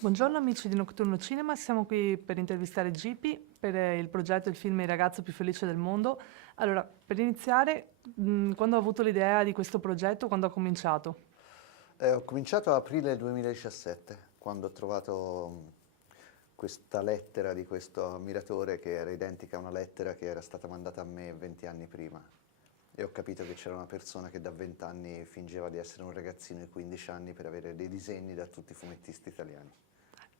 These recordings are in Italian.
Buongiorno amici di Nocturno Cinema, siamo qui per intervistare Gipi per il progetto Il film Il ragazzo più felice del mondo. Allora, per iniziare, quando ho avuto l'idea di questo progetto, quando ha cominciato? Ho cominciato a aprile 2017, quando ho trovato questa lettera di questo ammiratore che era identica a una lettera che era stata mandata a me 20 anni prima. E ho capito che c'era una persona che da 20 anni fingeva di essere un ragazzino di 15 anni per avere dei disegni da tutti i fumettisti italiani.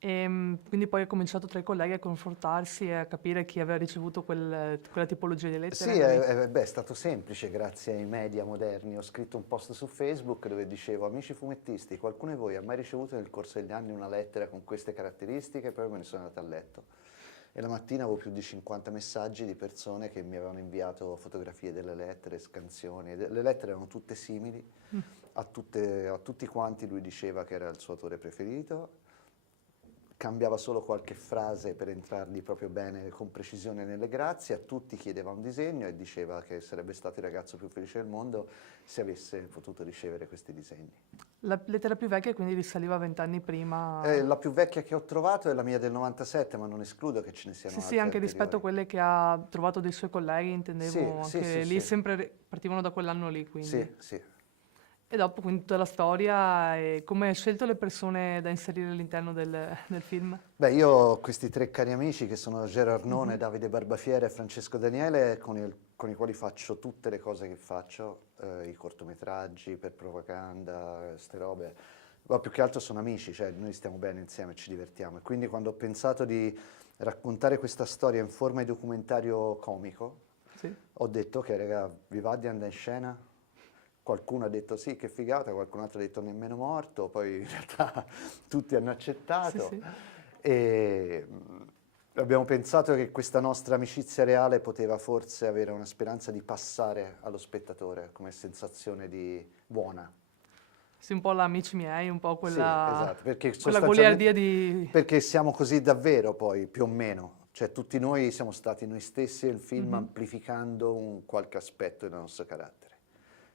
Quindi poi ha cominciato tra i colleghi a confrontarsi e a capire chi aveva ricevuto quella tipologia di Sì, lettere. Avevi- è stato semplice grazie ai media moderni. Ho scritto un post su Facebook dove dicevo: amici fumettisti, qualcuno di voi ha mai ricevuto nel corso degli anni una lettera con queste caratteristiche? Poi me ne sono andato a letto. E la mattina avevo più di 50 messaggi di persone che mi avevano inviato fotografie delle lettere, scansioni. Le lettere erano tutte simili, a tutti quanti lui diceva che era il suo autore preferito. Cambiava solo qualche frase per entrargli proprio bene, con precisione nelle grazie, a tutti chiedeva un disegno e diceva che sarebbe stato il ragazzo più felice del mondo se avesse potuto ricevere questi disegni. La lettera più vecchia quindi risaliva 20 anni prima. La più vecchia che ho trovato è la mia del 97, ma non escludo che ce ne Sì, siano sì, altre anche rispetto a anteriori. quelle che ha trovato dei suoi colleghi, Sì, intendevo sì, sì, anche lì sì, sempre partivano da quell'anno lì, quindi. sì, sì. E dopo quindi tutta la storia e come hai scelto le persone da inserire all'interno del film? Beh, io ho questi tre cari amici che sono Gerard Arnone, Mhm. Davide Barbafiere e Francesco Daniele, con i quali faccio tutte le cose che faccio, i cortometraggi per propaganda, queste robe. Ma più che altro sono amici, cioè noi stiamo bene insieme, ci divertiamo. E quindi quando ho pensato di raccontare questa storia in forma di documentario comico, Sì, ho detto: ok, raga, vi va di andare in scena? Qualcuno ha detto sì, che figata, qualcun altro ha detto nemmeno morto, poi in realtà tutti hanno sì, accettato sì. e abbiamo pensato che questa nostra amicizia reale poteva forse avere una speranza di passare allo spettatore come sensazione di buona. Sì, un po' la amici miei, un po' Sì, esatto, perché quella sostanzialmente goliardia di. perché siamo così davvero poi, più o meno. Cioè tutti noi siamo stati noi stessi nel film Mhm. amplificando un qualche aspetto del nostro carattere.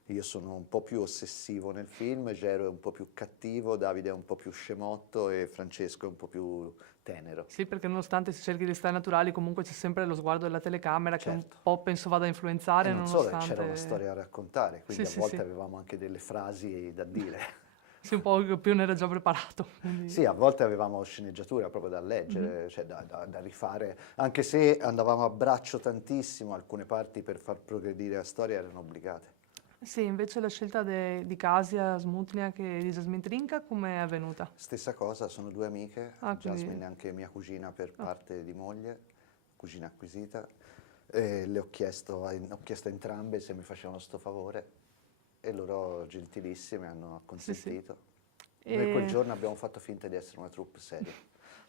Io sono un po' più ossessivo nel film, Gero è un po' più cattivo, Davide è un po' più scemotto e Francesco è un po' più tenero. Sì, perché nonostante si cerchi di stare naturali, comunque c'è sempre lo sguardo della telecamera che un Certo. po' penso vada a E influenzare, non solo, c'era una nonostante. storia da raccontare, Sì, quindi a sì, volte sì. avevamo anche delle frasi da dire. Sì, un po' più ne era già preparato, quindi. Sì, a volte avevamo sceneggiatura proprio da Mhm. leggere, cioè da rifare, anche se andavamo a braccio tantissimo, alcune parti per far progredire la storia erano obbligate. Sì, invece la scelta di Kasia Smutniak e di Jasmine Trinca come è avvenuta? Stessa cosa, sono due amiche, Ah, quindi. Jasmine è anche mia cugina per Ah, parte di moglie, cugina acquisita, e ho chiesto a entrambe se mi facevano sto favore e loro gentilissime hanno sì, sì. acconsentito. Noi quel E. giorno abbiamo fatto finta di essere una troupe seria.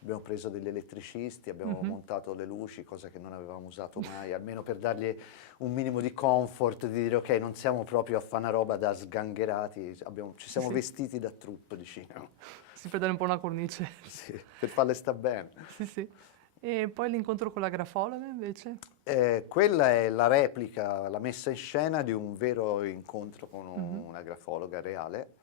Abbiamo preso degli elettricisti, abbiamo Mhm. montato le luci, cosa che non avevamo usato mai, almeno per dargli un minimo di comfort, di dire ok, non siamo proprio a fare una roba da sgangherati, ci Sì, siamo sì. vestiti da troupe, diciamo. Sì, per dare un po' una cornice. Sì, per farle sta bene. Sì, sì. E poi l'incontro con la grafologa invece? Quella è la replica, la messa in scena di un vero incontro con Mhm. una grafologa reale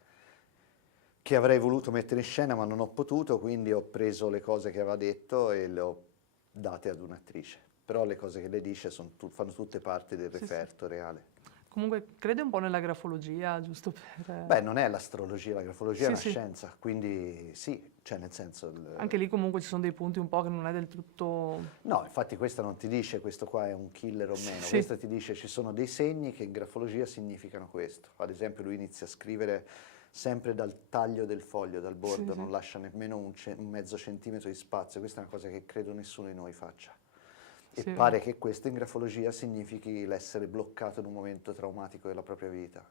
che avrei voluto mettere in scena ma non ho potuto, quindi ho preso le cose che aveva detto e le ho date ad un'attrice. Però le cose che lei dice fanno tutte parte del Sì, sì. referto reale. Comunque crede un po' nella grafologia, giusto per. Beh, non è l'astrologia, la grafologia è Sì, una sì. scienza, quindi sì, cioè nel senso. Anche lì comunque ci sono dei punti un po' che non è del tutto. No, infatti questa non ti dice questo qua è un killer o Sì, meno, sì, questa ti dice ci sono dei segni che in grafologia significano questo. Ad esempio lui inizia a scrivere sempre dal taglio del foglio, dal sì, bordo, sì. non lascia nemmeno un mezzo centimetro di spazio, questa è una cosa che credo nessuno di noi faccia. E Sì, pare che questo in grafologia significhi l'essere bloccato in un momento traumatico della propria vita.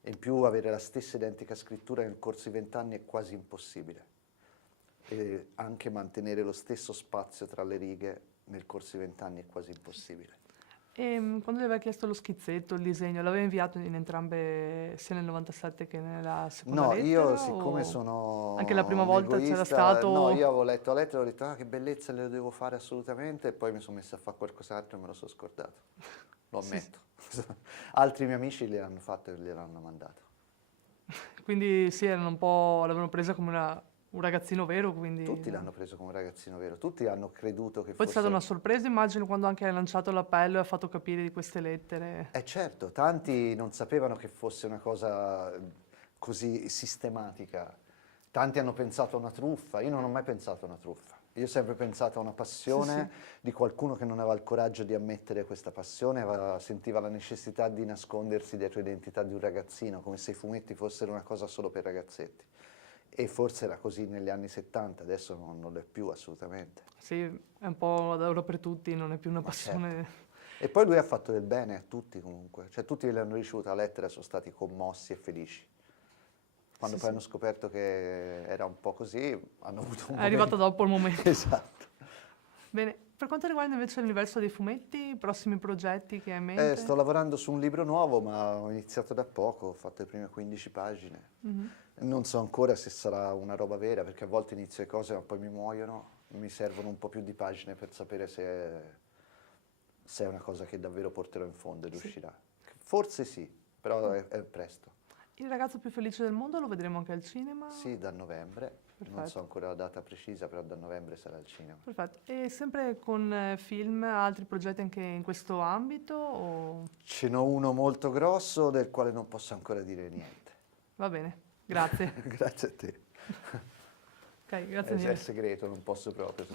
E in più avere la stessa identica scrittura nel corso di 20 anni è quasi impossibile. E anche mantenere lo stesso spazio tra le righe nel corso di 20 anni è quasi impossibile. E quando le aveva chiesto lo schizzetto, il disegno, l'aveva inviato in entrambe, sia nel 97 che nella seconda No, io lettera? siccome O anche la sono prima un volta c'era egoista, no, io stato. avevo letto la lettera e ho detto ah che bellezza, le lo devo fare assolutamente e poi mi sono messo a fare qualcos'altro e me lo sono scordato, lo Sì, sì. ammetto. Altri miei amici gliel'hanno fatto e gliel'hanno mandato. Quindi sì, erano un po', l'avevano presa come una un ragazzino vero, quindi... Tutti l'hanno preso come un ragazzino vero, tutti hanno creduto che Poi è stata fosse... una sorpresa, immagino, quando anche hai lanciato l'appello e hai fatto capire di queste lettere. Certo, tanti non sapevano che fosse una cosa così sistematica. Tanti hanno pensato a una truffa, io non ho mai pensato a una truffa. Io ho sempre pensato a una passione di qualcuno che non aveva il coraggio di ammettere questa passione, sentiva la necessità di nascondersi dietro l'identità di un ragazzino, come se i fumetti fossero una cosa solo per ragazzetti. E forse era così negli anni 70, adesso non lo è più assolutamente. Sì, è un po' da ora per tutti, non è più una Ma passione... certo. E poi lui ha fatto del bene a tutti comunque, cioè tutti che l'hanno ricevuta la lettera sono stati commossi e felici. Quando Sì, poi sì. hanno scoperto che era un po' così, hanno avuto un È arrivato momento... dopo il momento. Esatto. Bene, per quanto riguarda invece l'universo dei fumetti, i prossimi progetti che hai in mente? Sto lavorando su un libro nuovo, ma ho iniziato da poco, ho fatto le prime 15 pagine. Mhm. Non so ancora se sarà una roba vera, perché a volte inizio le cose ma poi mi muoiono, mi servono un po' più di pagine per sapere se è una cosa che davvero porterò in fondo ed Sì. uscirà. Forse sì, però è presto. Il ragazzo più felice del mondo lo vedremo anche al cinema? Sì, da novembre, non Perfetto. so ancora la data precisa, però da novembre sarà al cinema. Perfetto. E sempre con film, altri progetti anche in questo ambito? Ce n'ho uno molto grosso del quale non posso ancora dire niente. Va bene, grazie. Grazie a te. Ok, grazie mille. È segreto, non posso proprio.